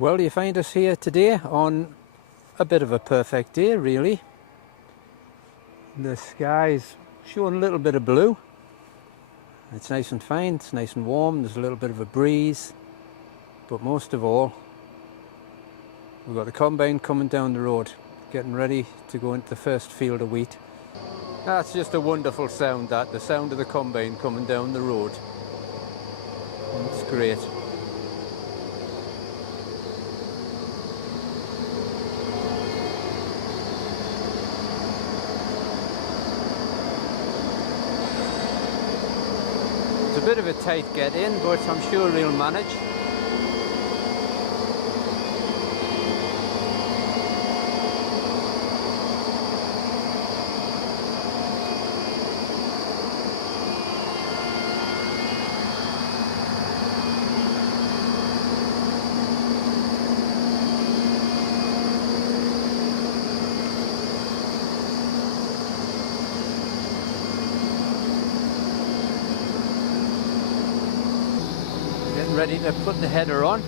Well, you find us here today on a bit of a perfect day, really. The sky's showing a little bit of blue. It's nice and fine, it's nice and warm, there's a little bit of a breeze. But most of all, we've got the combine coming down the road, getting ready to go into the first field of wheat. That's just a wonderful sound, that, the sound of the combine coming down the road. It's great. It's a bit of a tight get in, but I'm sure he'll manage. Getting ready to put the header on.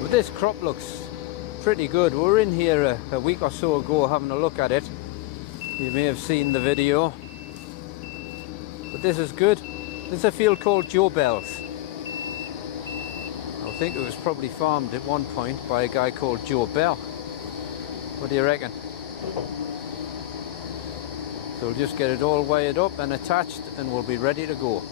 Well, this crop looks pretty good. We were in here a week or so ago having a look at it. You may have seen the video. But this is good. This is a field called Joe Bell's. I think it was probably farmed at one point by a guy called Joe Bell. What do you reckon? So we'll just get it all wired up and attached and we'll be ready to go.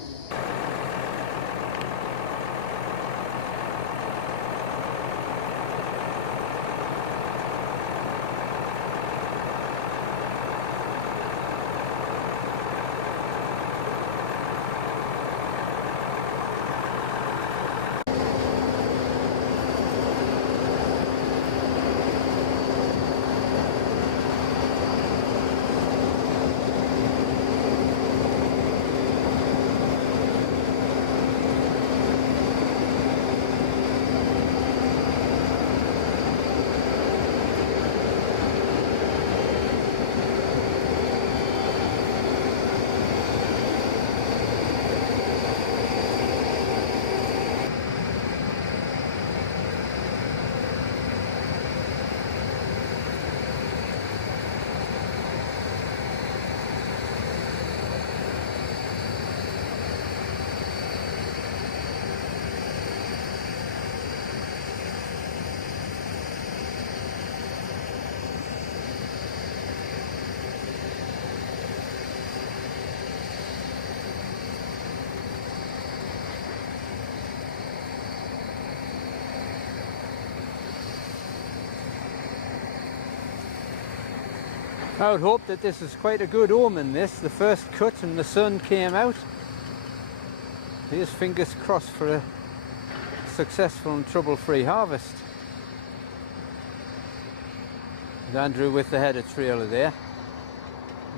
I would hope that this is quite a good omen, this. The first cut and the sun came out. Here's fingers crossed for a successful and trouble-free harvest. And Andrew with the header trailer there.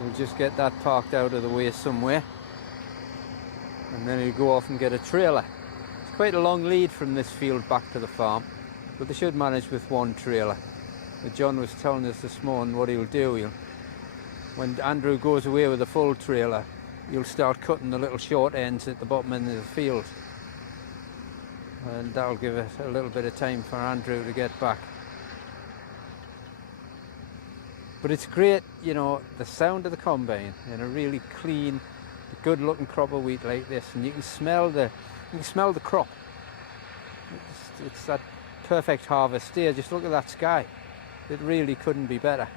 We'll just get that parked out of the way somewhere. And then he'll go off and get a trailer. It's quite a long lead from this field back to the farm, but they should manage with one trailer. But John was telling us this morning what he'll do. When Andrew goes away with a full trailer, you'll start cutting the little short ends at the bottom end of the field. And that'll give us a little bit of time for Andrew to get back. But it's great, you know, the sound of the combine in a really clean, good looking crop of wheat like this, and you can smell the crop. It's that perfect harvest day. Just look at that sky. It really couldn't be better.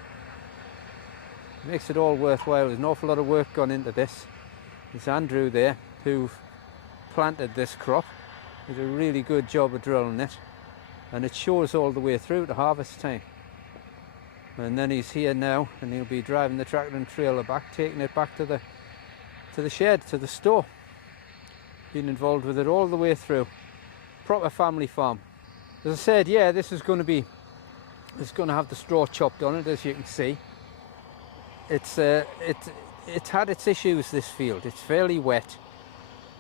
It makes it all worthwhile. There's an awful lot of work gone into this. There's Andrew there who planted this crop. Did a really good job of drilling it, and it shows all the way through to harvest time. And then he's here now, and he'll be driving the tractor and trailer back, taking it back to the shed, to the store. Been involved with it all the way through. Proper family farm. As I said, yeah, this is going to have the straw chopped on it, as you can see. It's had its issues, this field. It's fairly wet.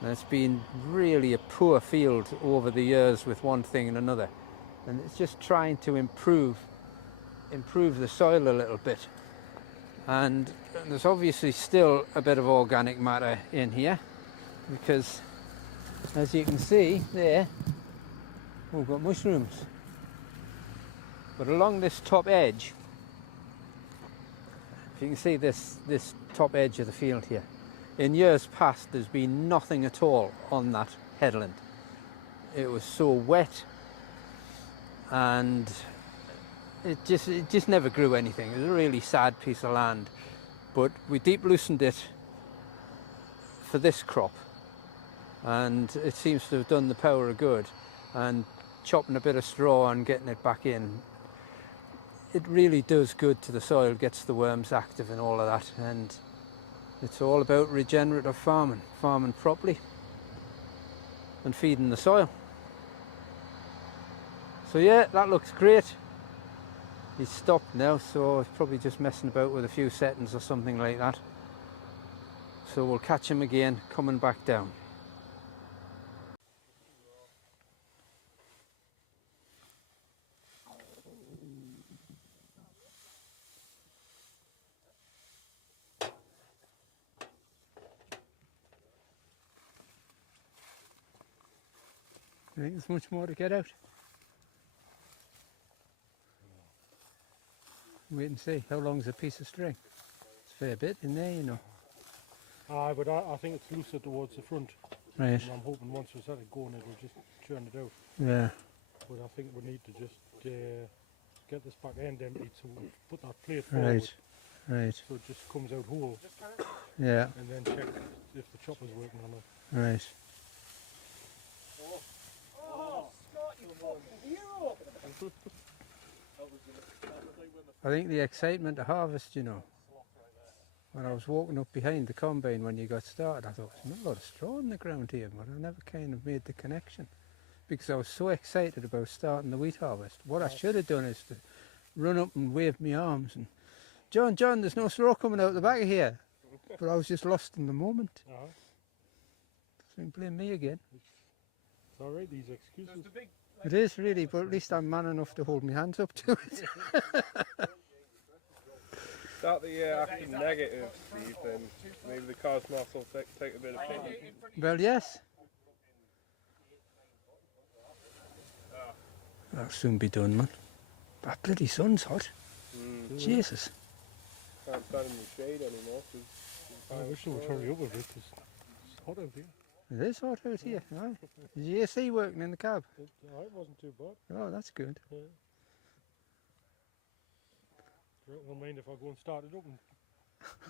And it's been really a poor field over the years with one thing and another. And it's just trying to improve the soil a little bit. And there's obviously still a bit of organic matter in here, because as you can see there, we've got mushrooms. But along this top edge, if you can see this top edge of the field here, in years past there's been nothing at all on that headland. It was so wet, and it just never grew anything. It was a really sad piece of land, but we deep loosened it for this crop, and it seems to have done the power of good. And chopping a bit of straw and getting it back in, it really does good to the soil, gets the worms active and all of that. And it's all about regenerative farming properly and feeding the soil. So yeah, that looks great. He's stopped now, so he's probably just messing about with a few settings or something like that. So we'll catch him again coming back down. I think there's much more to get out. Wait and see. How long's a piece of string? It's a fair bit in there, you know. Aye, but I think it's looser towards the front. Right. And I'm hoping once we start it going, it'll just churn it out. Yeah. But I think we need to just get this back end emptied, so we put that plate forward. Right. So it just comes out whole. Yeah. And then check if the chopper's working on it. Right. Oh, Scott, you fucking hero! I think the excitement to harvest, you know. When I was walking up behind the combine when you got started, I thought, there's not a lot of straw on the ground here, but I never kind of made the connection, because I was so excited about starting the wheat harvest. What I should have done is to run up and wave my arms and, John, there's no straw coming out the back of here. But I was just lost in the moment. So you can blame me again. It's alright, these excuses. It is really, but at least I'm man enough to hold my hands up to it. Start the year acting negative, Steve, then maybe the cosmos will take a bit of pity. Well, yes. That'll soon be done, man. That bloody sun's hot. Jesus. Can't stand in the shade anymore. I wish they would hurry up a bit, because it's hot out here. It is hot out here. Aye. Is the AC working in the cab? It wasn't too bad. Oh, that's good. Yeah. I don't mind if I go and start it up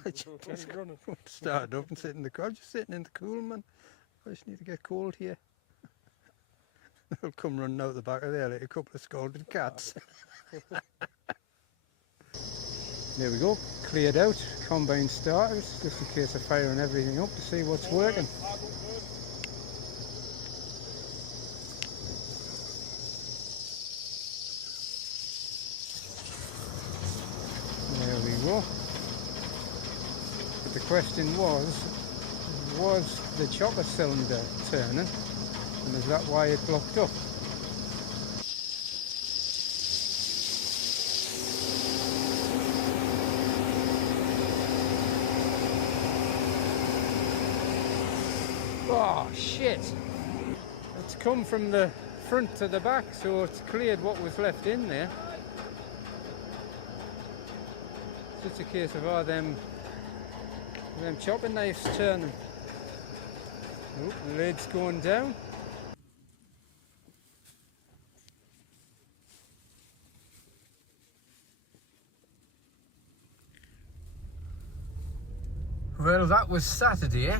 and Just running. start up and sit in the car. Just sitting in the cool, man. I just need to get cold here. They'll come running out the back of there like a couple of scalded cats. There we go, cleared out, combine started, just in case of firing everything up to see what's working. There we go. But the question was the chopper cylinder turning, and is that why it blocked up? Oh shit! It's come from the front to the back, so it's cleared what was left in there. It's just a case of them chopping knives turning. Oh, the lid's going down. Well, that was Saturday,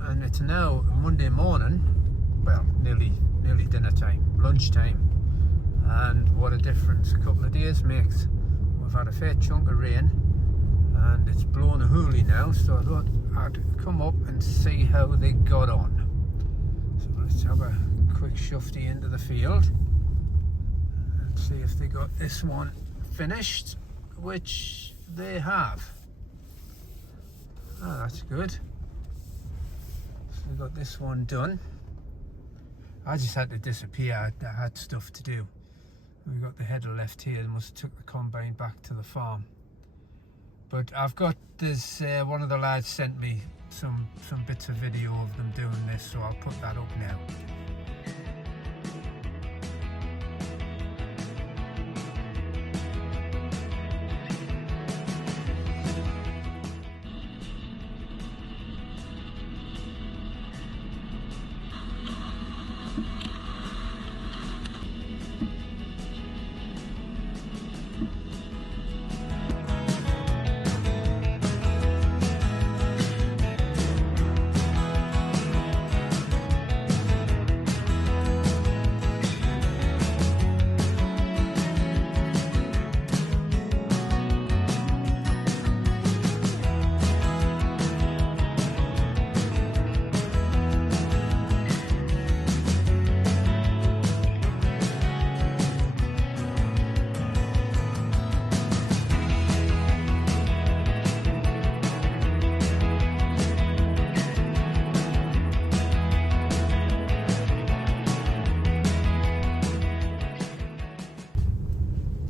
and it's now Monday morning. Well, nearly dinner time, lunchtime, and what a difference a couple of days makes. We've had a fair chunk of rain, and it's blowing a hoolie now, so I thought I'd come up and see how they got on. So let's have a quick shufty into the field and see if they got this one finished, which they have. Oh, that's good. So got this one done. I just had to disappear. I had stuff to do. We got the header left here. They must have took the combine back to the farm. But I've got this. One of the lads sent me some bits of video of them doing this, so I'll put that up now.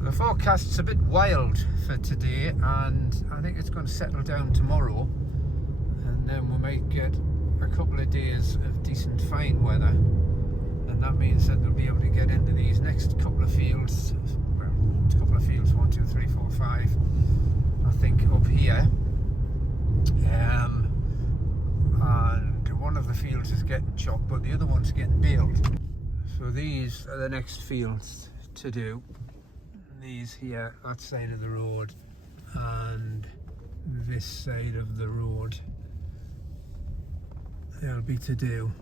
The forecast's a bit wild for today, and I think it's going to settle down tomorrow, and then we might get a couple of days of decent fine weather, and that means that they'll be able to get into these next couple of fields. Well, a couple of fields, 1, 2, 3, 4, 5, I think, up here, and one of the fields is getting chopped, but the other one's getting baled. So these are the next fields to do. These here, that side of the road, and this side of the road, they'll be to do,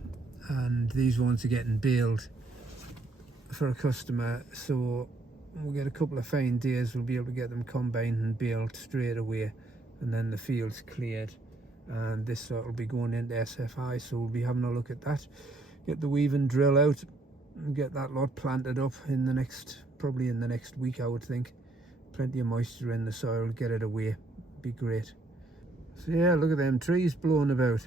and these ones are getting baled for a customer, so we'll get a couple of fine days. We'll be able to get them combined and baled straight away, and then the field's cleared, and this sort will be going into SFI, so we'll be having a look at that, get the weaving drill out and get that lot planted up in the next, probably in the next week, I would think. Plenty of moisture in the soil, get it away, be great. So yeah, look at them trees blowing about.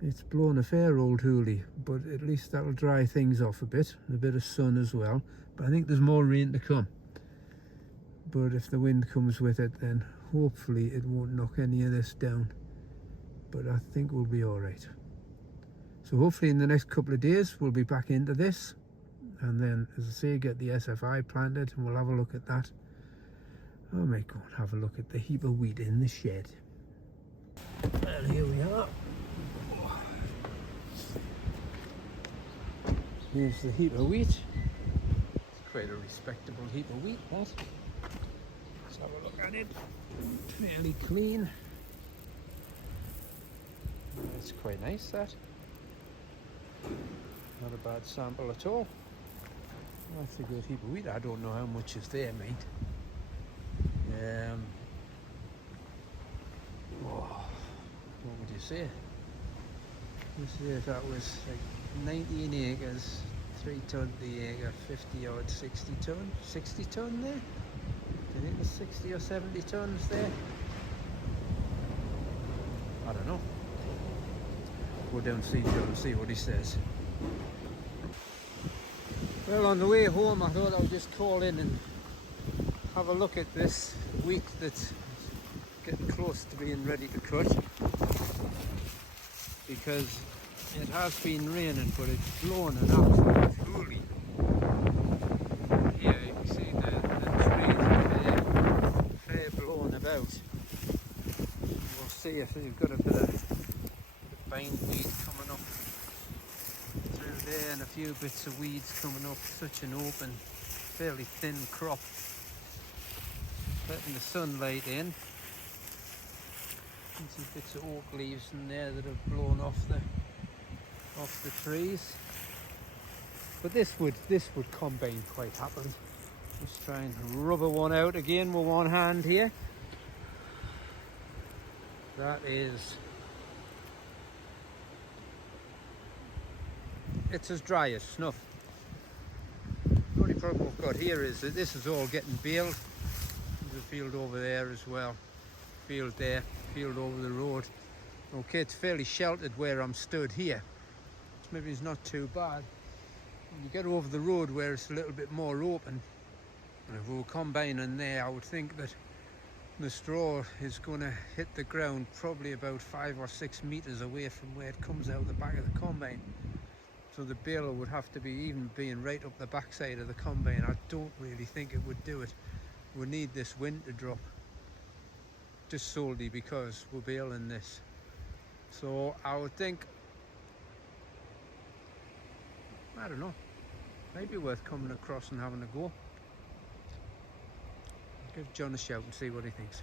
It's blowing a fair old hoolie, but at least that'll dry things off a bit of sun as well. But I think there's more rain to come. But if the wind comes with it, then hopefully it won't knock any of this down. But I think we'll be all right. So hopefully in the next couple of days we'll be back into this, and then, as I say, get the SFI planted, and we'll have a look at that. I might go and have a look at the heap of wheat in the shed. And here we are. Here's the heap of wheat. It's quite a respectable heap of wheat, that. Let's have a look at it. Fairly clean. It's quite nice, that. Not a bad sample at all. That's a good heap of wheat. I don't know how much is there, mate. What would you say? You say that was like 19 acres, 3 ton the acre, 50 odd, 60 ton? 60 ton there? Do you think there's 60 or 70 tons there? I don't know. Go down see Joe and see what he says. Well, on the way home I thought I'll just call in and have a look at this wheat that's getting close to being ready to cut, because it has been raining, but it's blowing an absolute hoolie. Here you can see the trees are fair blowing about. We'll see if they've got a bit of bindweed coming up through there, and a few bits of weeds coming up. Such an open, fairly thin crop, letting the sunlight in. You can see bits of oak leaves in there that have blown off the trees. But this would combine quite happily. Just try and rubber one out again with one hand here. That is, it's as dry as snuff. The only problem we've got here is that this is all getting baled. There's a field over there as well. Field there, field over the road. Okay, it's fairly sheltered where I'm stood here. Maybe it's not too bad. When you get over the road where it's a little bit more open, and if we were combining there, I would think that the straw is going to hit the ground probably about 5 or 6 meters away from where it comes out the back of the combine. So the baler would have to be even being right up the backside of the combine. I don't really think it would do it. We need this wind to drop, just solely because we're baling this. So I would think, I don't know, maybe worth coming across and having a go. Give John a shout and see what he thinks.